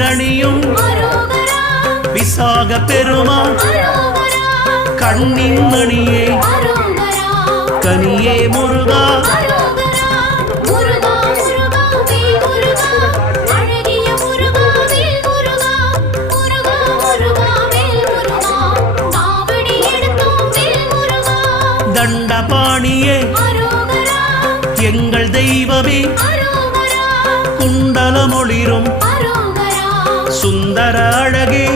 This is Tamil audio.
நீரணியும் விசாக பெருமாள் கண்ணின் மணியே கனியே முருகா தண்டபாணியே எங்கள் தெய்வமே குண்டலமொளிரும் சுந்தர அழகே